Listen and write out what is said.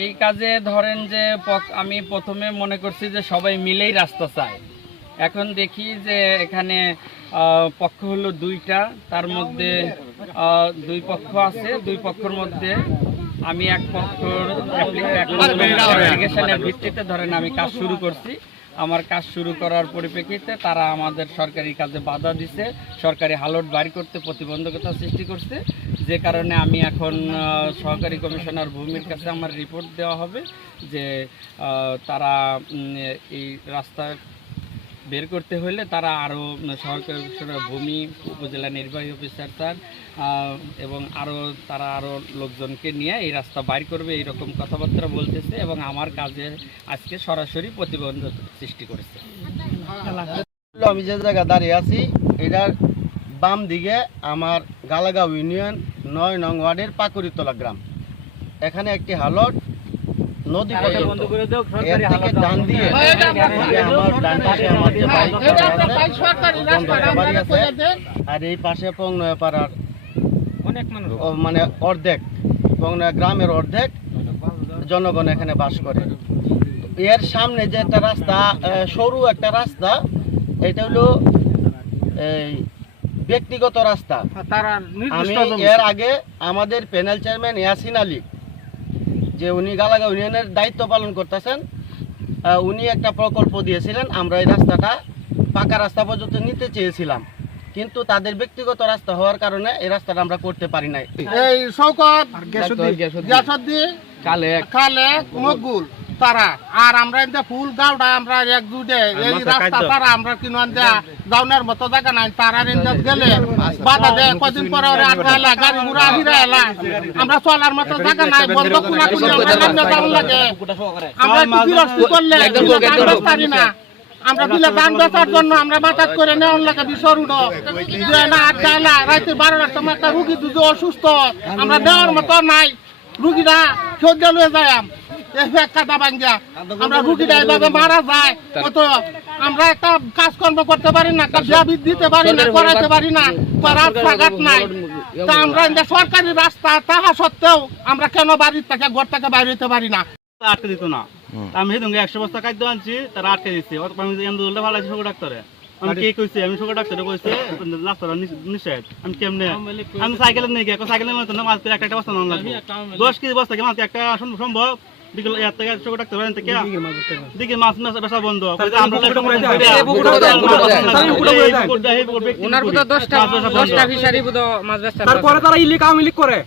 এই কাজে ধরেন যে আমি প্রথমে মনে করছি যে সবাই মিলেই রাস্তা চায়। এখন দেখি যে এখানে পক্ষ হলো দুইটা, তার মধ্যে দুই পক্ষ আছে। দুই পক্ষের মধ্যে আমি এক পক্ষর অ্যাপ্লিকেশনের ভিত্তিতে ধরেন আমি কাজ শুরু করছি। আমার কাজ শুরু করার পরিপ্রেক্ষিতে তারা আমাদের সরকারি কাজে বাধা দিছে, সরকারি হালট বাড়ি করতে প্রতিবন্ধকতা সৃষ্টি করছে, যে কারণে আমি এখন সহকারী কমিশনার ভূমির কাছে আমার রিপোর্ট দেওয়া হবে যে তারা এই রাস্তা বের করতে হলে তারা আরও সহকারী কমিশনার ভূমি, উপজেলা নির্বাহী অফিসার স্যার এবং তারা আরও লোকজনকে নিয়ে এই রাস্তা বাইর করবে, এইরকম কথাবার্তা বলতেছে এবং আমার কাজে আজকে সরাসরি প্রতিবন্ধক সৃষ্টি করেছে। আমি যে জায়গায় দাঁড়িয়ে আছি এটার বাম দিকে আমার গালাগাঁও ইউনিয়ন ৯ নং ওয়ার্ডের পাকুড়িতলা গ্রাম। এখানে একটি হালট নদী পর্যন্ত, এর থেকে ডান দিয়ে আমার ডান পাশে আমার যে বাড়ি আছে আর এই পাশে পংনয়াপাড়ার মানে অর্ধেক পংনয়া গ্রামের অর্ধেক জনগণ এখানে বাস করে। এর সামনে যে একটা রাস্তা, সরু একটা রাস্তা, এটা হলো এই ব্যক্তিগত রাস্তা। আমি এর আগে আমাদের প্যানেল চেয়ারম্যান ইয়াসিন আলী, যে উনি গালাগাঁও ইউনিয়নের দায়িত্ব পালন করতেছেন, উনি একটা প্রকল্প দিয়েছিলেন। আমরা এই রাস্তাটা পাকা রাস্তা পর্যন্ত নিতে চেয়েছিলাম, কিন্তু তাদের ব্যক্তিগত রাস্তা হওয়ার কারণে এই রাস্তাটা আমরা করতে পারি নাই। এই শওকত গ্যাসুদ্দিন খালেক মকবুল তারা আর আমরা এটা ফুল গাওটা আমরা এক দুইটা এই রাস্তা তারা আমরা কিনুন দেয়া যাওয়ার মতো জায়গা নাই। তারা রেঞ্জাত গেলে বাধা দেয়, কদিন পরে ওরা আটকালা গাড়ি ঘোড়া আহিরা এলা, আমরা চলার মতো জায়গা নাই, বন্ধ খোলা খুলে আমরা নামতে যাওয়ার লাগে। আমরা একটু বিরক্তি করলে পারি না, আমরা দিলে ধান বেচার জন্য আমরা মাথাত করে নেওয়ার লাগে বিষর উঠো যে না আটকালা রাতে 12টার সময় একটা রুগী যদি অসুস্থ আমরা নেওয়ার মতো নাই, রুগীরা সহ্য লয়ে যায় আমরা রুগীরা এইভাবে মারা যায়। তো আমরা একটা কাজকর্ম করতে পারি না, একটা বিয়া দিতে পারি না, করাতে পারি না, রাস্তাঘাট নাই। তা আমরা সরকারি রাস্তা তাহা সত্ত্বেও আমরা কেন বাড়ির থেকে ঘর থেকে বাইরে হতে পারি না? আটকে দিত না, আমি সেদিনকে 100 বস্তা খাদ্য আনছি, তারা আটকে দিচ্ছে। আমি ভালো আছে শোক ডাক্তারে, আমি কে কইছি, আমি শোক ডাক্তারে কইছে রাস্তাটা নিষেধ। আমি কেমনে আমি সাইকেলের নিয়ে গিয়ে সাইকেলের মতো না মাঝে একটা বস্তা নাম লাগবে 10 কেজি বস্তা কি মাঝে একটা সম্ভব বিকেল এর থেকে শোক ডাক্তার বলেন থেকে দিকে মাছ বেচা বন্ধ। ওনার 10টা ফিশারি মাছ বেচা, তারপরে তারা ইলিক আওয়ামী লীগ করে।